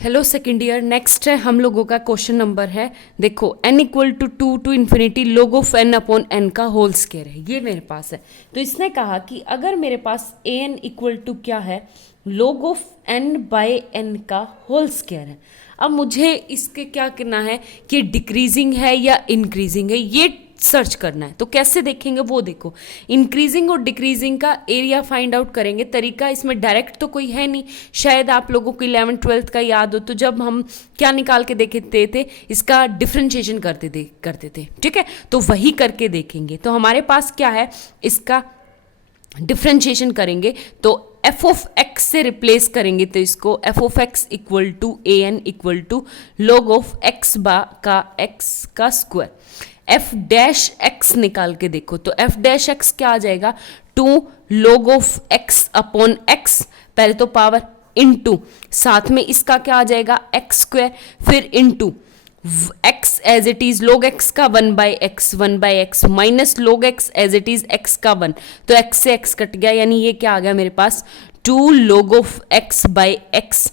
Hello second year. Next है हम लोगों का क्वेश्चन नंबर है, देखो n equal to 2 to infinity log of n upon n का होल स्क्वायर है, ये मेरे पास है। तो इसने कहा कि अगर मेरे पास an इक्वल टू क्या है, log of n by n का होल स्क्वायर है। अब मुझे इसके क्या करना है कि डिक्रीजिंग है या इंक्रीजिंग है, ये सर्च करना है। तो कैसे देखेंगे वो देखो, इंक्रीजिंग और डिक्रीजिंग का एरिया फाइंड आउट करेंगे। तरीका इसमें डायरेक्ट तो कोई है नहीं, शायद आप लोगों को 11th-12th का याद हो, तो जब हम क्या निकाल के देखते थे, इसका डिफ्रेंशिएशन करते थे, ठीक है। तो वही करके देखेंगे। तो हमारे पास क्या है, इसका डिफ्रेंशिएशन करेंगे तो एफ ऑफ एक्स से रिप्लेस करेंगे, तो इसको f of x equal to a n equal to log of x का स्क्वायर। एफ डैश एक्स निकाल के देखो, तो एफ डैश एक्स क्या आ जाएगा, 2 log of x upon x, पहले तो पावर इनटू, साथ में इसका क्या आ जाएगा एक्स स्क्वायर, फिर into x as it is log x का 1/x minus log x as it is x का 1, तो एक्स से एक्स कट गया, यानी ये क्या आ गया मेरे पास 2 log of x by x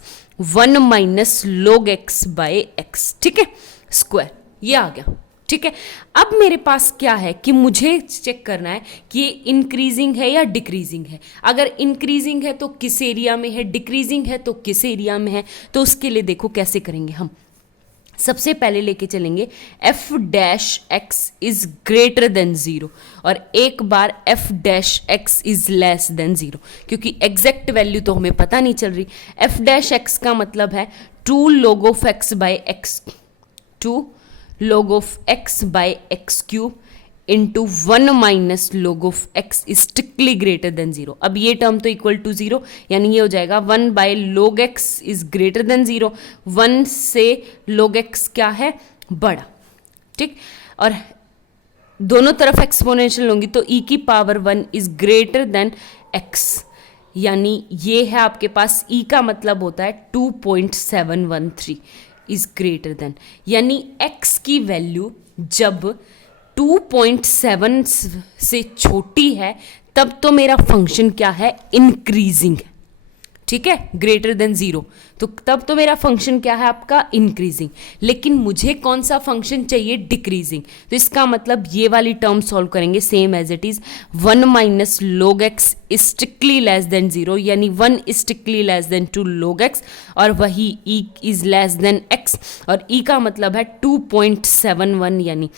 1 minus log x by x, ठीक है, स्क्वायर, ये आ गया, ठीक है। अब मेरे पास क्या है कि मुझे चेक करना है कि ये इंक्रीजिंग है या डिक्रीजिंग है। अगर इंक्रीजिंग है तो किस एरिया में है, डिक्रीजिंग है तो किस एरिया में है। तो उसके लिए देखो कैसे करेंगे हम। सबसे पहले लेके चलेंगे F dash X is greater than 0 और एक बार F dash X is less than 0, क्योंकि एग्जैक्ट वैल्यू तो हमें पता नहीं चल रही। एफ डैश एक्स का मतलब है 2 log of x by x, 2 log of x by x cube into 1 minus log of x is strictly greater than 0। अब ये टर्म तो इक्वल टू 0, यानी ये हो जाएगा 1 by log x is greater than 0। 1 से log एक्स क्या है, बड़ा, ठीक। और दोनों तरफ एक्सपोनेंशियल होंगी तो e की power 1 is greater then x, यानी ये है आपके पास e का मतलब होता है 2.713 इज ग्रेटर देन, यानी x की वैल्यू जब 2.7 से छोटी है तब तो मेरा फंक्शन क्या है, इंक्रीजिंग, ठीक है, ग्रेटर देन 0, तो तब तो मेरा फंक्शन क्या है आपका, इंक्रीजिंग। लेकिन मुझे कौन सा फंक्शन चाहिए, डिक्रीजिंग। तो इसका मतलब ये वाली टर्म सॉल्व करेंगे same as it is, 1 minus log x strictly less than 0, यानी 1 strictly less than 2 log x, और वही e is less than x, और e का मतलब है 2.71, यानी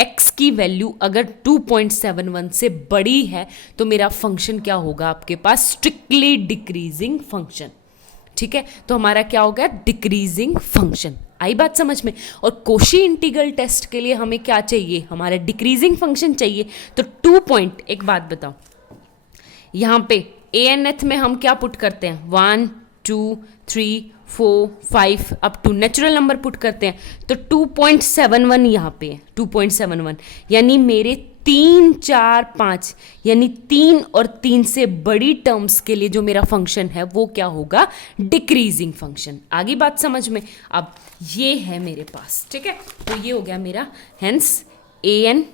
x की वैल्यू अगर 2.71 से बड़ी है तो मेरा फंक्शन क्या होगा आपके पास, स्ट्रिक्टली डिक्रीजिंग फंक्शन, ठीक है। तो हमारा क्या होगा, डिक्रीजिंग फंक्शन। आई बात समझ में। और कोशी इंटीग्रल टेस्ट के लिए हमें क्या चाहिए, हमारा डिक्रीजिंग फंक्शन चाहिए। तो 2 पॉइंट, एक बात बताओ, यहाँ पे anth में हम क्या पुट करते हैं, 1 2 3 4 5 up to natural number put करते हैं, तो 2.71 यहाँ पे है, 2.71, यानी मेरे 3 4 5, यानी 3 और 3 से बड़ी टर्म्स के लिए जो मेरा फंक्शन है वो क्या होगा, डिक्रीजिंग फंक्शन। आगे बात समझ में। अब ये है मेरे पास, ठीक है, तो ये हो गया मेरा, hence a n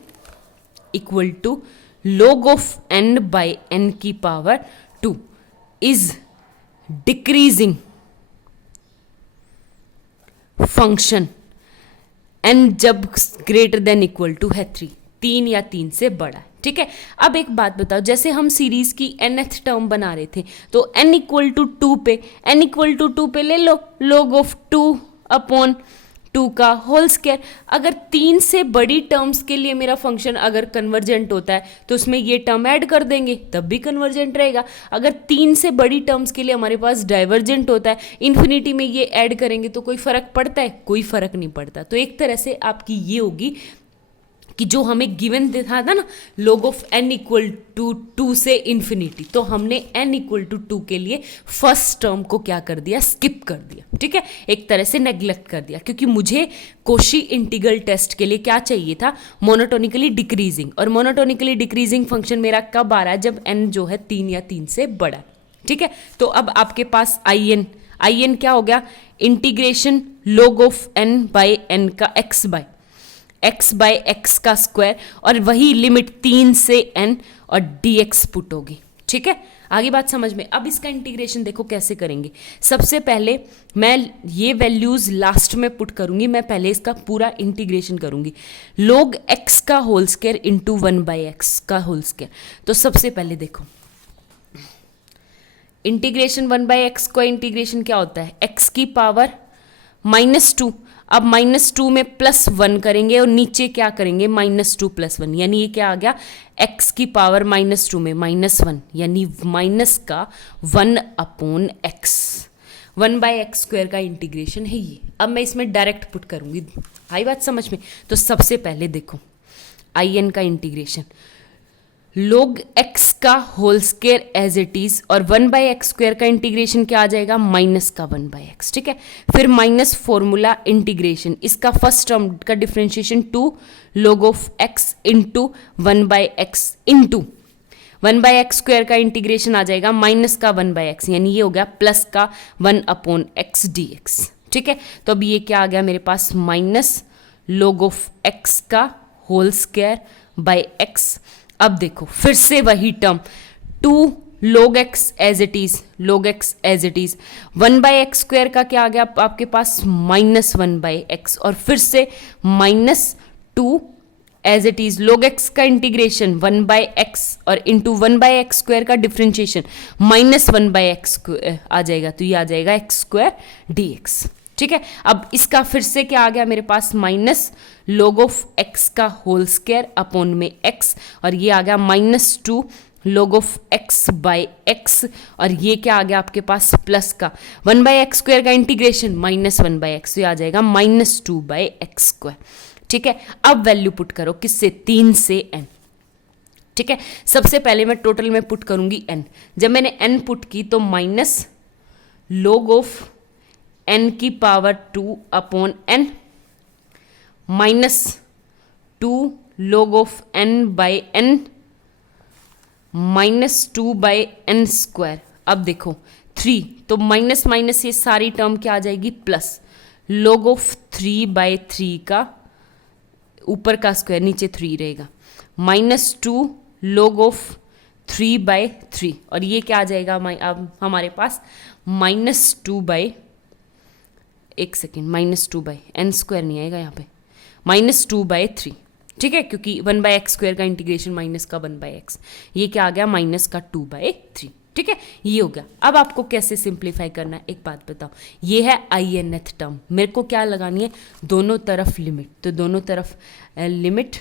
equal to log of n by n की power 2 is decreasing function n जब ग्रेटर देन इक्वल टू है 3 या 3 से बड़ा है, ठीक है। अब एक बात बताओ, जैसे हम सीरीज की nth टर्म बना रहे थे, तो n इक्वल टू 2 पे ले लो log ऑफ 2 अपॉन 2 का होल स्क्वायर। अगर 3 से बड़ी टर्म्स के लिए मेरा फंक्शन अगर कन्वर्जेंट होता है तो उसमें ये टर्म ऐड कर देंगे, तब भी कन्वर्जेंट रहेगा। अगर 3 से बड़ी टर्म्स के लिए हमारे पास डाइवर्जेंट होता है, इन्फिनिटी में ये ऐड करेंगे तो कोई फर्क पड़ता है, कोई फर्क नहीं पड़ता। तो एक तरह से आपकी ये होगी कि जो हमें गिवन दिखा था ना, log of n equal to 2 से इन्फिनिटी, तो हमने n इक्वल टू 2 के लिए फर्स्ट टर्म को क्या कर दिया, स्किप कर दिया, ठीक है, एक तरह से नेग्लेक्ट कर दिया, क्योंकि मुझे कोशी इंटीग्रल टेस्ट के लिए क्या चाहिए था, मोनोटोनिकली डिक्रीजिंग। और मोनोटोनिकली डिक्रीजिंग फंक्शन मेरा कब आ रहा है, जब n जो है 3 या 3 से बड़ा, ठीक है। तो अब आपके पास in क्या हो गया, integration log of n by n का x बाय एक्स का स्क्वायर, और वही लिमिट 3 से n और dx पुट होगी, ठीक है। आगे बात समझ में। अब इसका इंटीग्रेशन देखो कैसे करेंगे। सबसे पहले मैं ये वैल्यूज लास्ट में पुट करूंगी, मैं पहले इसका पूरा इंटीग्रेशन करूंगी। log x का होल स्क्वायर इंटू 1/x का होल स्क्वायर। तो सबसे पहले देखो इंटीग्रेशन 1/x का इंटीग्रेशन क्या होता है, x की पावर -2। अब -2 में +1 करेंगे और नीचे क्या करेंगे, -2 + 1, यानी ये क्या आ गया, x की पावर -2 में -1, यानी माइनस का 1/x। 1/x² का इंटीग्रेशन है ये। अब मैं इसमें डायरेक्ट पुट करूंगी, आई बात समझ में। तो सबसे पहले देखो in का इंटीग्रेशन, log x का whole square as it is, और 1/x² का इंटीग्रेशन क्या आ जाएगा, माइनस का 1/x। ठीक है, फिर माइनस फॉर्मूला इंटीग्रेशन, इसका फर्स्ट टर्म का differentiation 2 log of x into 1/x into 1/x² का इंटीग्रेशन आ जाएगा माइनस का 1/x, यानी ये हो गया प्लस का 1/x dx। ठीक है, तो अब ये क्या आ गया मेरे पास, माइनस log ऑफ x का होल स्क्वायर बाय x। अब देखो फिर से वही term 2 log x as it is, log x as it is, 1/x² का क्या आ गया आपके पास, -1/x, और फिर से -2 as it is, log x का इंटीग्रेशन 1/x और इंटू 1/x² का डिफ्रेंशिएशन -1/x आ जाएगा, तो ये आ जाएगा x² dx। ठीक है, अब इसका फिर से क्या आ गया मेरे पास, माइनस log ऑफ x का होल स्क्वायर अपॉन में x, और ये आ गया -2 log of x by x, और ये क्या आ गया आपके पास, प्लस का 1/x² का इंटीग्रेशन -1/x, तो ये आ जाएगा -2/x²। ठीक है, अब वैल्यू पुट करो किससे, 3 से n। ठीक है, सबसे पहले मैं टोटल में पुट करूंगी n। जब मैंने n पुट की तो माइनस log ऑफ n की power 2 upon n -2 log of n by n -2/n²। अब देखो 3, तो माइनस माइनस ये सारी टर्म क्या आ जाएगी, प्लस log ऑफ 3/3 का ऊपर का स्क्वायर नीचे 3 रहेगा, -2 log ऑफ 3/3, और ये क्या आ जाएगा अब हमारे पास -2/, एक सेकेंड, -2/n² नहीं आएगा यहाँ पे, -2/3। ठीक है, क्योंकि 1/x² का इंटीग्रेशन माइनस का 1/x, ये क्या आ गया, माइनस का 2/3। ठीक है, ये हो गया। अब आपको कैसे सिंप्लीफाई करना है, एक बात बताओ, ये है inth टर्म, मेरे को क्या लगानी है, दोनों तरफ लिमिट, तो दोनों तरफ limit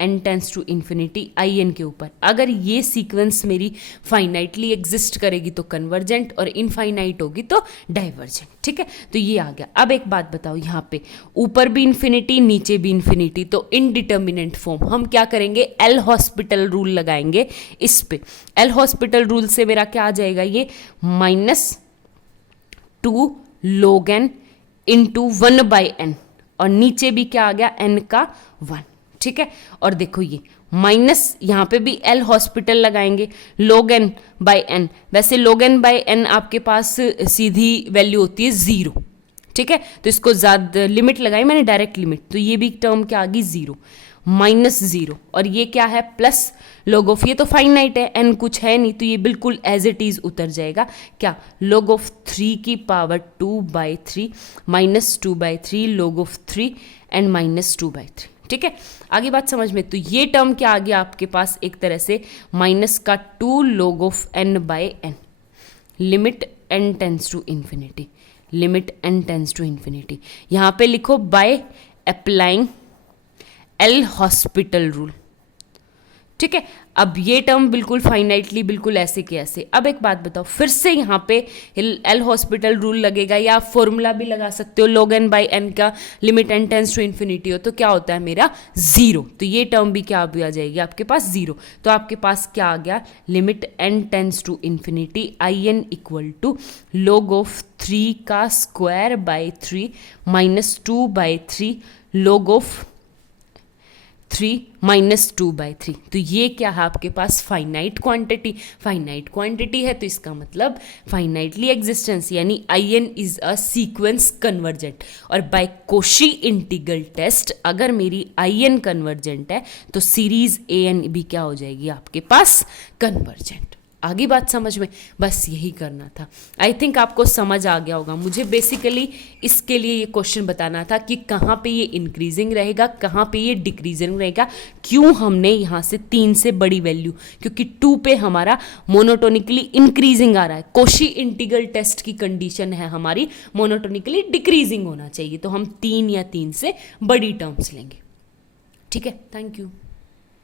n tends to infinity in के ऊपर। अगर ये सीक्वेंस मेरी फाइनाइटली एग्जिस्ट करेगी तो कन्वर्जेंट, और इनफाइनाइट होगी तो डाइवर्जेंट। ठीक है, तो ये आ गया। अब एक बात बताओ, यहाँ पे ऊपर भी इन्फिनिटी नीचे भी इन्फिनिटी, तो इनडिटर्मिनेंट फॉर्म हम क्या करेंगे, एल हॉस्पिटल रूल लगाएंगे इस पे। एल हॉस्पिटल रूल से मेरा क्या आ जाएगा, ये -2 log n इंटू 1/n, और नीचे भी क्या आ गया, n का 1। ठीक है, और देखो ये माइनस, यहाँ पे भी एल हॉस्पिटल लगाएंगे, log n बाय n। वैसे log n बाय n आपके पास सीधी वैल्यू होती है 0। ठीक है, तो इसको ज़्यादा लिमिट लगाई मैंने, डायरेक्ट लिमिट, तो ये भी टर्म क्या आ गई, 0 -0, और ये क्या है, प्लस log ऑफ, ये तो फाइनाइट है, n कुछ है नहीं, तो ये बिल्कुल एज इट इज उतर जाएगा, क्या, log ऑफ 3 की पावर 2/3 -2/3 log ऑफ 3 एंड -2/3। ठीक है, आगे बात समझ में। तो ये टर्म क्या आ गया आपके पास, एक तरह से माइनस का 2 log of n/n, limit n tends to infinity, limit n tends to infinity. यहाँ पे लिखो by applying L Hospital rule. ठीक है, अब ये टर्म बिल्कुल फाइनाइटली बिल्कुल ऐसे के ऐसे। अब एक बात बताओ, फिर से यहाँ पे एल हॉस्पिटल रूल लगेगा, या आप फॉर्मूला भी लगा सकते हो, log n बाई n का limit n tends to infinity हो तो क्या होता है मेरा, 0। तो ये टर्म भी क्या भी आ जाएगी आपके पास, 0। तो आपके पास क्या आ गया, limit n tends to infinity in equal to log of 3 का स्क्वायर बाई 3 -2/3 log ऑफ 3 -2/3। तो ये क्या है आपके पास, फाइनाइट क्वांटिटी। फाइनाइट क्वांटिटी है तो इसका मतलब फाइनाइटली एग्जिस्टेंस, यानी in is a sequence convergent. और बाय कोशी इंटीग्रल टेस्ट अगर मेरी in कन्वर्जेंट है तो सीरीज an भी क्या हो जाएगी आपके पास, कन्वर्जेंट। आगे बात समझ में, बस यही करना था। आई थिंक आपको समझ आ गया होगा। मुझे बेसिकली इसके लिए ये क्वेश्चन बताना था कि कहाँ पे ये इंक्रीजिंग रहेगा, कहाँ पे ये डिक्रीजिंग रहेगा, क्यों हमने यहाँ से 3 से बड़ी वैल्यू, क्योंकि 2 पे हमारा मोनोटोनिकली इंक्रीजिंग आ रहा है। कोशी इंटीग्रल टेस्ट की कंडीशन है हमारी मोनोटोनिकली डिक्रीजिंग होना चाहिए, तो हम 3 या 3 से बड़ी टर्म्स लेंगे। ठीक है, थैंक यू।